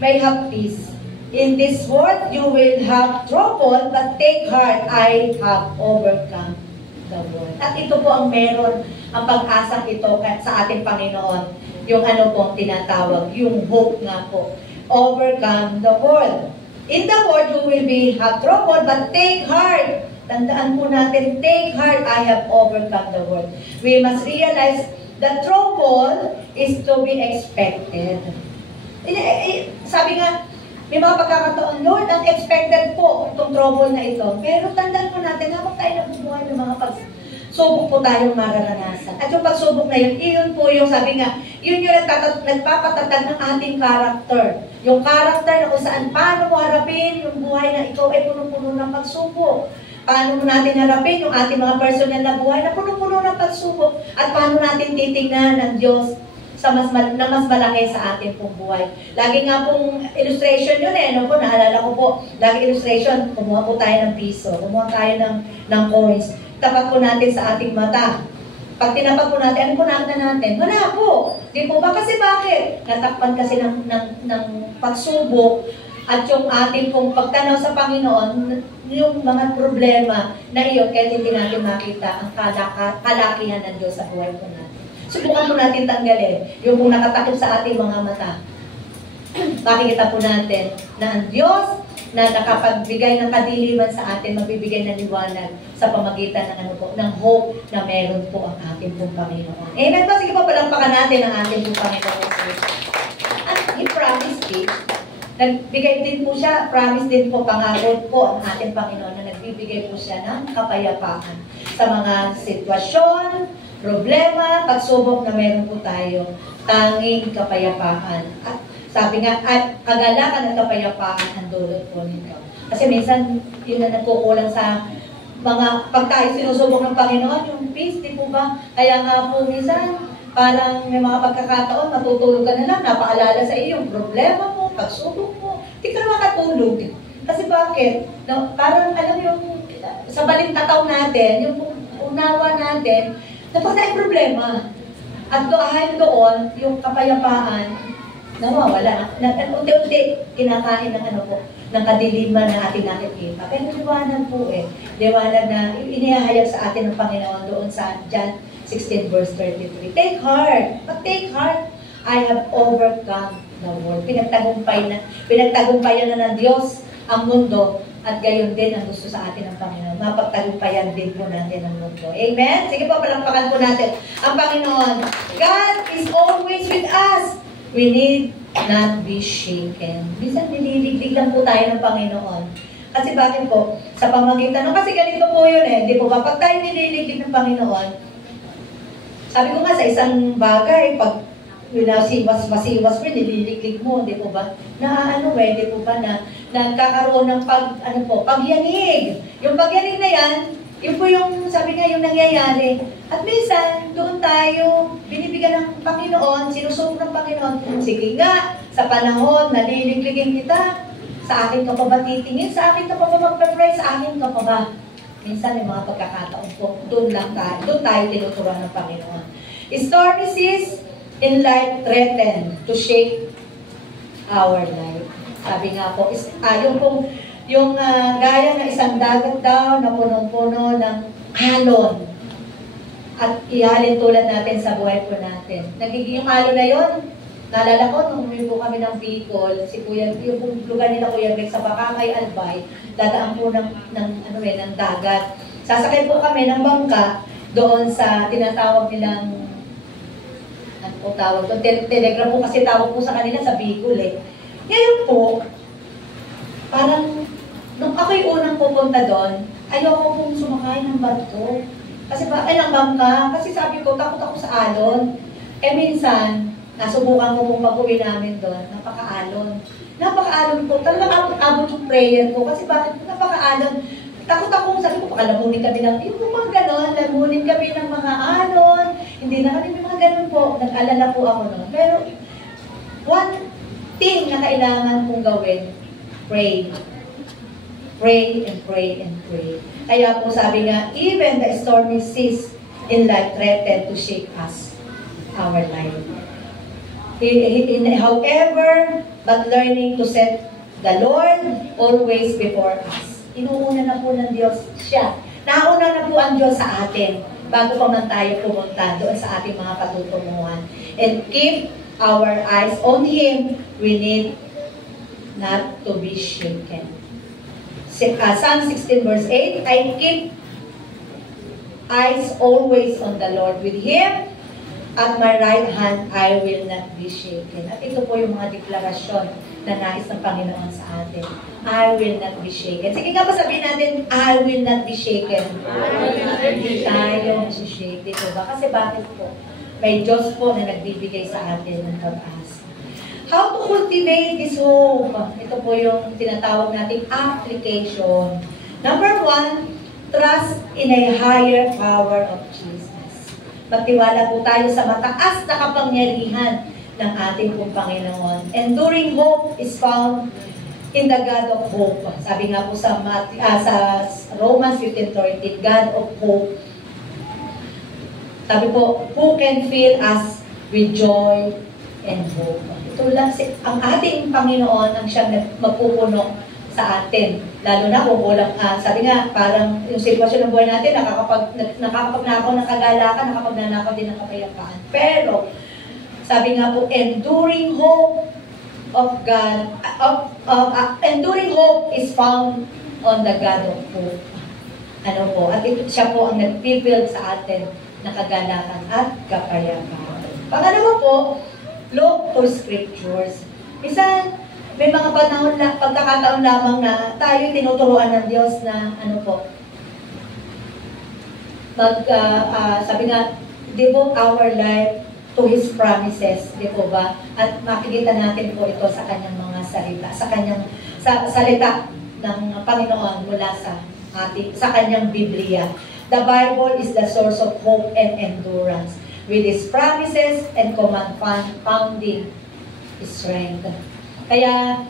may have peace. In this world, you will have trouble, but take heart, I have overcome the world. At ito po ang meron, ang pag-asang ito sa ating Panginoon. Yung ano po ang tinatawag, yung hope nga po. Overcome the world. In the world, you will have trouble, but take heart. Tandaan po natin, take heart, I have overcome the world. We must realize that trouble is to be expected. Sabi nga, may mga pagkakataon, Lord, unexpected po itong trouble na ito. Pero tandaan po natin, habang tayo nabubuhay ng mga pagsubok po tayong mararanasan. At yung pagsubok na yun, iyon po yung sabi nga, yun yung nagpapatatag ng ating character. Yung character na kung saan, paano mo harapin yung buhay na ikaw ay punong-puno ng pagsubok. Paano mo natin harapin yung ating mga personal na buhay na punong-puno ng pagsubok. At paano natin titignan ng Diyos na mas malaki sa ating pong buhay. Lagi nga pong illustration yun no po, naalala ko po, lagi illustration, kumuha po tayo ng piso, kumuha tayo ng coins, tapat po natin sa ating mata. Pag tinapat po natin, ano po nakita natin? Wala po. Di po ba? Kasi bakit? Natakpan kasi ng pagsubok at yung ating pong pagtanaw sa Panginoon, yung mga problema na iyon, kaya hindi natin makita ang kalakihan ng Diyos sa buhay po natin. Subukan po natin tanggalin yung kung nakatakip sa ating mga mata. Makikita po natin na ang Diyos na nakapagbigay ng kadiliman sa atin, magbibigay ng liwanag sa pamagitan ng ng hope na meron po ang ating pong Panginoon. Amen po? Sige po, palampakan natin ang ating pong Panginoon. At i-promise din, nagbigay din po siya, promise din po, pangako po ang ating Panginoon na nagbibigay po siya ng kapayapaan sa mga sitwasyon, problema, pagsubok na meron po tayo, tanging kapayapaan. At sabi nga, at kagalakan at kapayapaan ang dulot po nito. Kasi minsan, yun na nagkukulang sa mga, pag tayo sinusubok ng Panginoon, yung peace, di po ba? Kaya nga po minsan, parang may mga pagkakataon, matutulog ka na lang, napaalala sa iyo yung problema mo, pagsubok mo, di ka na makatulog. Kasi bakit? No, parang alam yung, sa balintataw natin, yung unawa natin, napag tayong problema. At dahil doon, yung kapayapaan, nawawala. Unti-unti, kinakain ng ng kadiliman na ating nakikita. Pero liwanag po liwanag na inihahayag sa atin ng Panginoon doon sa John 16 verse 33. Take heart. But take heart, I have overcome the world. Pinagtagumpayan na ng Diyos ang mundo. At gayon din ang gusto sa atin ng Panginoon. Mapagtagumpayan din po natin ang mundo. Amen? Sige po, palampakan po natin ang Panginoon. God is always with us. We need not be shaken. Minsan nililiglig lang po tayo ng Panginoon. Kasi bakit po? Sa pamagitan, kasi ganito po yun di po ba? Pag tayo nililiglig ng Panginoon, sabi ko nga sa isang bagay, pag masiwas mo, nililiglig mo, di po ba? Di po ba na nagkakaroon ng pagyanig. Yung pagyanig na yan, yun po yung, sabi nga, yung nangyayari. At minsan, doon tayo, binibigyan ng Panginoon, sinusubok ng Panginoon, sige nga, sa panahon, naliligligin kita, sa akin ka pa ba titingin? Sa akin ka pa ba magpe-pray? Sa akin ka pa ba? Minsan, yung mga pagkakataon po, doon tayo tinuturuan ng Panginoon. Stormy seas in life threaten to shake our life. Sabi nga po, yung gaya ng isang dagat daw na punong-puno ng alon. At ihalin tulad natin sa buhay po natin. Nagiging yung alon na yun, naalala ko, nung uwi po kami ng Bicol, yung lugar nila Kuya Greg sa Bakakay, Albay, dadaan po ng dagat. Sasakay po kami ng bangka doon sa tinatawag nilang tawag doon. Telegram po kasi tawag po sa kanila sa Bicol Ngayon po, parang, nung ako'y unang pupunta doon, ayoko pong sumakay ng barko. Kasi ng bangka, kasi sabi ko, takot ako sa alon. Minsan, nasubukan ko pong pag-uwi namin doon, napaka-alon. Napaka-alon po, talagang abot yung prayer ko. Kasi bakit napaka-alon? Takot ako, sabi ko, lamunin kami ng, yung mga ganon, lamunin kami ng mga alon. Hindi na kami mga ganon po. Nag-alala po ako noon. Pero, one thing na kailangan kong gawin, pray. Pray and pray and pray. Kaya po sabi nga, even the stormy seas in life threaten to shake us, our life. However, but learning to set the Lord always before us. Inuuna na po ng Diyos siya. Nauna na po ang Diyos sa atin bago pa man tayo pumunta doon sa ating mga patutunguhan. And keep our eyes on Him. We need not to be shaken. Psalm 16 verse 8, I keep eyes always on the Lord. With Him at my right hand, I will not be shaken. At ito po yung mga deklarasyon na nais ng Panginoon sa atin. I will not be shaken. Sige nga pa sabihin natin, I will not be shaken. Hindi tayo shake dito ba? Kasi bakit po? May Diyos po na nagbibigay sa atin ng pag-asa. How to cultivate this hope? Ito po yung tinatawag nating application. Number 1, trust in a higher power of Jesus. Magtiwala po tayo sa mataas na kapangyarihan ng ating pong Panginoon. Enduring hope is found in the God of hope. Sabi nga po sa Romans 15:13, God of hope. Sabi po, who can fill us with joy and hope. Ito lang, ang ating Panginoon ang siyang magpupuno sa atin. Lalo na kung walang, sabi nga, parang yung sitwasyon ng buhay natin, nakakapagnakaw ng kagalakan, nakapagnanakaw din ng kapayapaan. Pero, sabi nga po, enduring hope of God, enduring hope is found on the God of hope. Ano po? At ito, siya po ang nag-build sa atin ng kagalakan at kapayapaan. Pangalawa po, look to scriptures. Minsan, may mga panahon na, pagkakataon lamang na tayo tinuturuan ng Diyos na ano po, sabi nga, devote our life to His promises, di po ba? At makikita natin po ito sa kanyang mga salita, sa salita ng Panginoon mula sa kanyang Biblia. The Bible is the source of hope and endurance, with His promises and command founding strength. Kaya,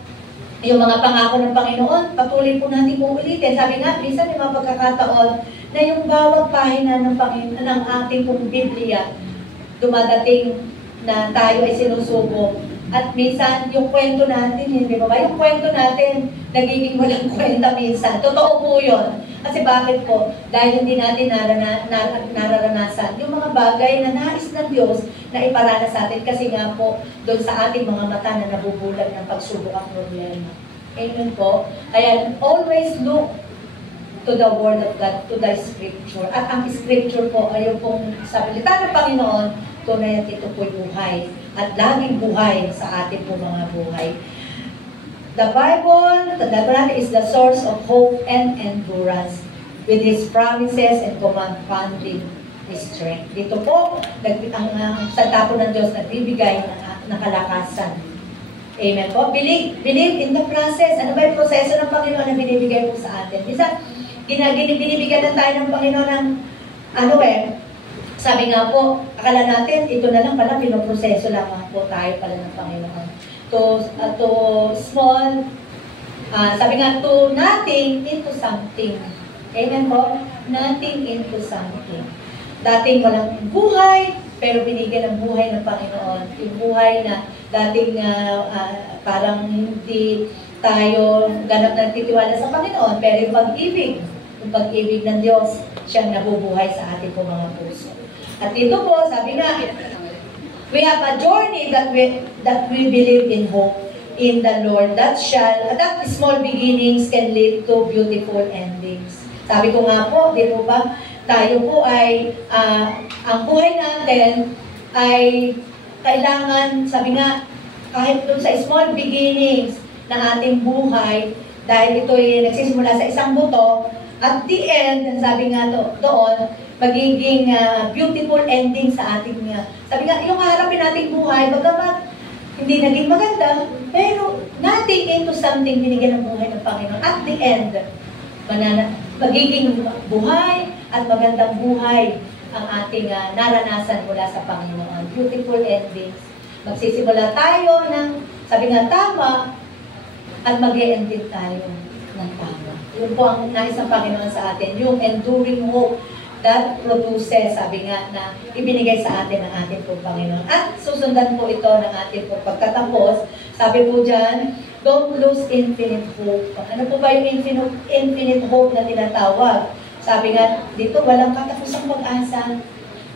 yung mga pangako ng Panginoon, patuloy po natin uulitin. Sabi nga, minsan may mga pagkakataon na yung bawat pahina ng ating pong Biblia, dumadating na tayo ay sinusubok. At minsan, yung kwento natin, hindi ba ba? Yung kwento natin, nagiging walang kwenta minsan. Totoo po yun. Kasi bakit po? Dahil hindi natin nararanasan yung mga bagay na nais ng Diyos na iparanas sa atin. Kasi nga po, doon sa ating mga mata na nabubulag ng pagsubok ang problema. Amen po. Kaya always look to the Word of God, to the Scripture. At ang Scripture po ay yung pong salita ng Panginoon, tunay at ito po'y buhay. At laging buhay sa ating po mga buhay. The Bible is the source of hope and endurance with His promises and command founding strength. Dito po, ang salita po ng Diyos nagbibigay ng kalakasan. Amen po. Believe in the process. Ano ba yung proseso ng Panginoon na binibigay po sa atin? Bisa, binibigyan na tayo ng Panginoon ng sabi nga po, akala natin, ito na lang pala, pinoproseso lamang po tayo pala ng Panginoon. To small, sabi nga, to nothing into something. Amen po? Nothing into something. Dating walang buhay, pero binigyan ng buhay ng Panginoon. Yung buhay na dating parang hindi tayo ganap nagtitiwala sa Panginoon, pero yung pag-ibig ng Diyos, siyang nabubuhay sa ating po mga puso. At dito po, sabi nga, we have a journey that we believe in hope in the Lord that small beginnings can lead to beautiful endings. Sabi ko nga po, di po ba, tayo po ay, ang buhay natin ay kailangan, sabi nga, kahit doon sa small beginnings ng ating buhay, dahil ito ay nagsisimula sa isang buto, at the end, sabi nga doon, magiging beautiful ending sa ating sabi nga, yung haharapin nating buhay, bagamat hindi naging maganda, pero nothing into something binigyan ng buhay ng Panginoon. At the end, magiging buhay at magandang buhay ang ating naranasan mula sa Panginoon. Beautiful endings. Magsisimula tayo ng, sabi nga, tama, at mag-e-end din tayo ng tama. Yun po ang nais ng Panginoon sa atin, yung enduring hope that produces, sabi nga, na ibinigay sa atin ng ating po Panginoon. At susundan po ito ng ating po pagtatapos. Sabi po dyan, don't lose infinite hope. Ano po ba yung infinite hope na tinatawag? Sabi nga, dito walang katapusang pag-asa.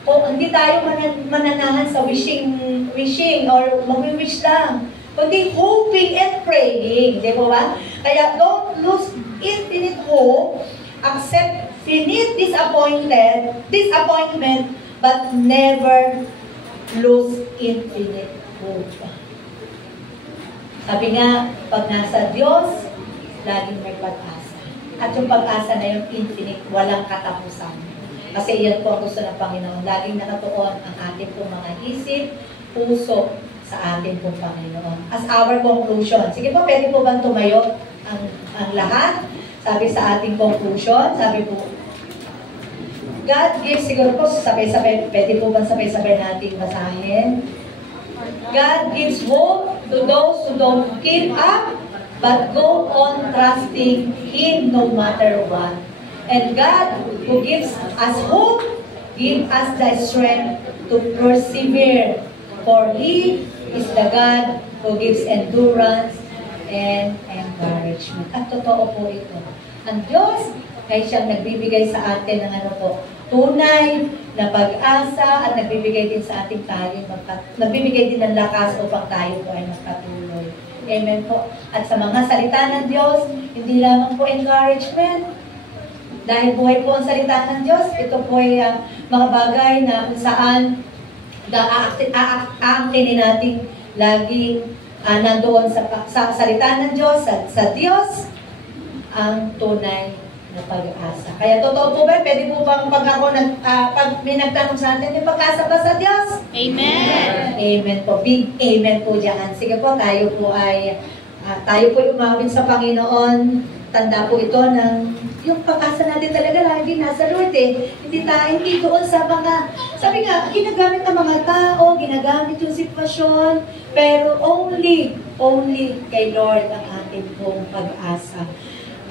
O hindi tayo mananahan sa wishing or mag-wish lang. Kundi hoping and praying. Di ba ba? Kaya don't lose infinite hope, accept finite disappointment, but never lose infinite hope. Sabi nga, pag nasa Diyos, laging may pag-asa. At yung pag-asa na yung infinite, walang katapusan. Kasi yan po ang gusto ng Panginoon. Laging nakatuon ang ating pong mga isip, puso, sa ating pong Panginoon. As our conclusion. Sige po, pwede po bang tumayo ang lahat? Sabi sa ating conclusion, sabi po, God gives, siguro po, sabay-sabay, pwede po bang sabay-sabay natin basahin? God gives hope to those who don't give up, but go on trusting Him no matter what. And God, who gives us hope, give us the strength to persevere, for He is the God who gives endurance and encouragement. At totoo po ito. Ang Diyos ay siyang nagbibigay sa atin ng tunay na pag-asa at nagbibigay din sa ating tayo, nagbibigay din ng lakas upang tayo po ay magpatuloy. Amen po. At sa mga salita ng Diyos, hindi lamang po encouragement. Dahil buhay po ang salita ng Diyos, ito po ay mga bagay na kung saan aangkinin natin lagi nandoon sa salita ng Diyos, sa Diyos, ang tunay na pag-asa. Kaya totoo po ba? Pwede po bang pag may nagtanong sa atin, may pag-asa ba sa Diyos? Amen! Amen po. Big amen po dyan. Sige po, tayo po umawit sa Panginoon. Tanda po ito ng yung pag-asa natin talaga lagi nasa Lord eh. Hindi doon sa mga, sabi nga, ginagamit ng mga tao, ginagamit yung sitwasyon, pero only kay Lord ang ating pong pag-asa.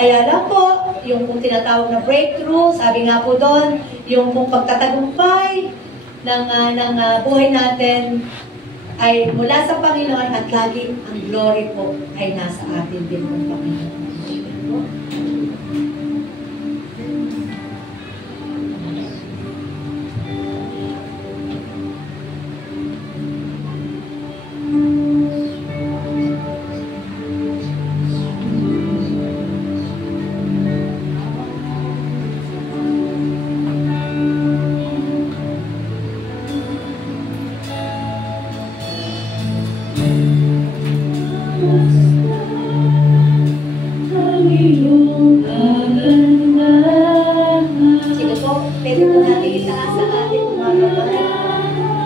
Kaya lang po, yung pong tinatawag na breakthrough, sabi nga po doon, yung pong pagtatagumpay ng buhay natin ay mula sa Panginoon at lagi ang glory po ay nasa atin din ng Panginoon.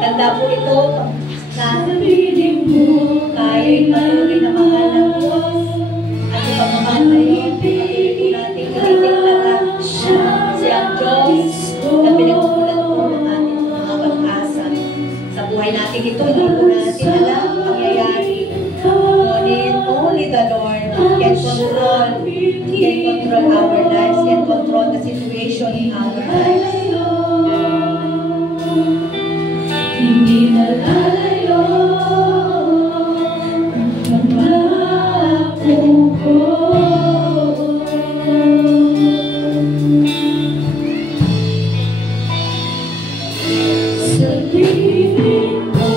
Tanda po ito na tayo'y patuloy na mahal ng Diyos at ipagmamahal natin kinitingnan siya ang Diyos na pinagmulan po ng ating mga pag-asa. Sa buhay natin ito, hindi po natin alam ang pangyayari. Ngunit only the Lord can control our lives, can control the situation in our lives. Hindi nalalayo ang pangako ko. Sa piling mo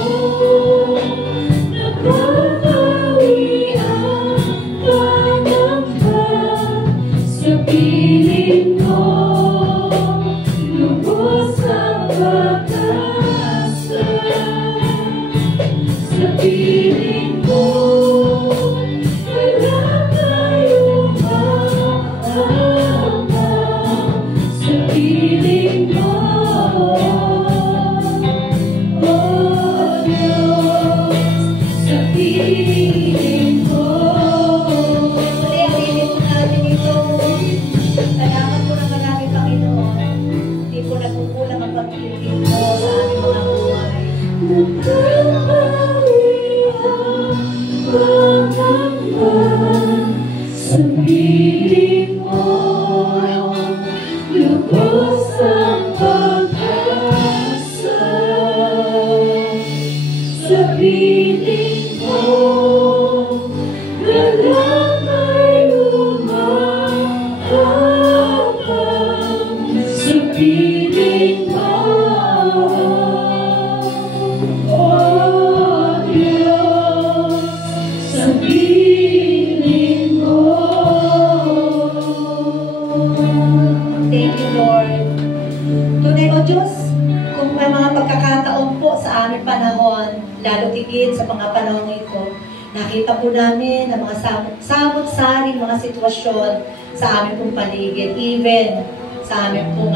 Diyos, kung may mga pagkakataon po sa aming panahon, lalo tigit sa mga panahon ito, nakita po namin ang mga samot-saring mga sitwasyon sa aming pong paligid, even sa aming pong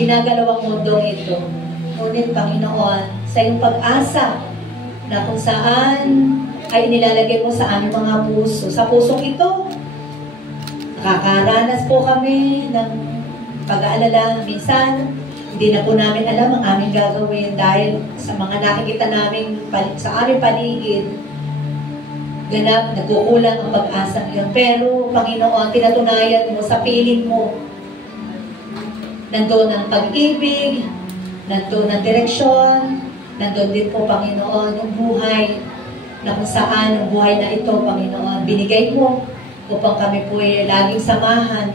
ginagalawang mundong ito. Ngunit, Panginoon, sa iyong pag-asa na kung saan ay nilalagay mo sa aming mga puso. Sa pusong ito, nakakaranas po kami ng pag-aalala. Minsan, hindi na po namin alam ang aming gagawin dahil sa mga nakikita namin sa aming paligid, ganap, nagkukulang ang pag-asa yun. Pero, Panginoon, pinatunayan mo sa piling mo. Nandoon ang pag-ibig, nandoon ang direksyon, nandoon din po, Panginoon, yung buhay na kung saan ang buhay na ito, Panginoon, binigay mo upang kami po ay laging samahan.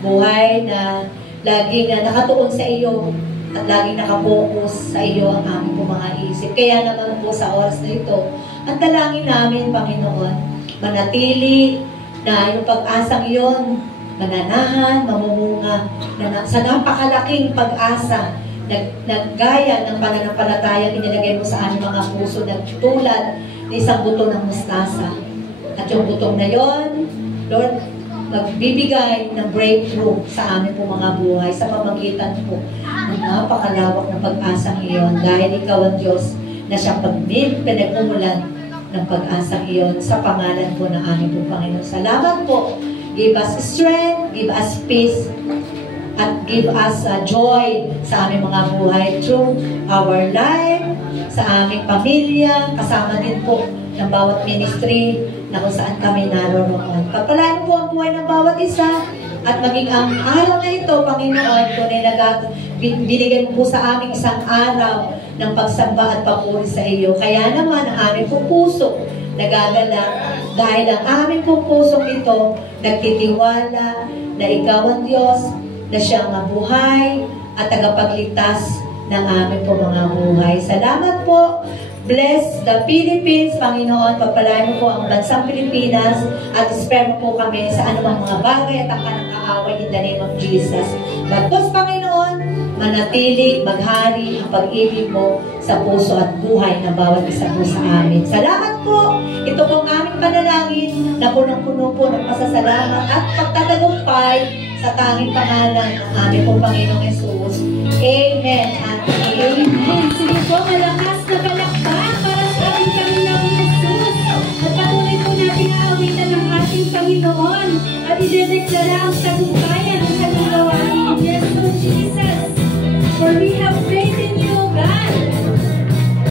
Buhay na laging nakatuon sa iyo at laging nakapokus sa iyo ang aming po mga isip. Kaya naman po sa oras na ito, ang dalangin namin, Panginoon, manatili na yung pag-asang iyon, mananahan, mamumunga, sa napakalaking pag-asa, naggaya ng pananampalataya inilagay mo sa aming mga puso, nagtulad ng isang buto ng mustasa. At yung butong na yon, Lord, magbibigay ng breakthrough sa aming po mga buhay sa pamagitan po ng napakalawak ng pag-asang iyon dahil ikaw ang Diyos na siyang pinagmumulan ng pag-asang iyon sa pangalan po ng aming po Panginoon. Salamat po. Give us strength, give us peace, at give us joy sa aming mga buhay through our life, sa aming pamilya, kasama din po ng bawat ministry na kung saan kami naroon. Pagpalaan po ang buhay ng bawat isa at maging ang araw na ito, Panginoon, tunay na binigay mo po sa aming isang araw ng pagsamba at papuri sa iyo. Kaya naman ang aming pong puso nagagalak dahil ang aming pong pusong ito nagtitiwala na ikaw ang Diyos na siyang mabuhay at tagapagligtas ng aming po mga buhay. Salamat po. Bless the Philippines, Panginoon. Pagpalain mo po ang bansang Pilipinas at spare mo po kami sa anumang mga bagay at ang kanang kaaway in the name of Jesus. Bagtos, Panginoon, manatili, maghari ang pag-ibig mo sa puso at buhay ng bawat isa po sa amin. Salamat po. Ito po ang aming panalangin na punong-puno po ng pasasalamat at pagtatagumpay sa tanging pangalan ng aming pong Panginoong Jesus. Amen and amen. Sige po, malakas na palakpak para sa ating Panginoong Jesus. At patuloy po natin aawitan ng ating Panginoon at idedeklara ang tagumpay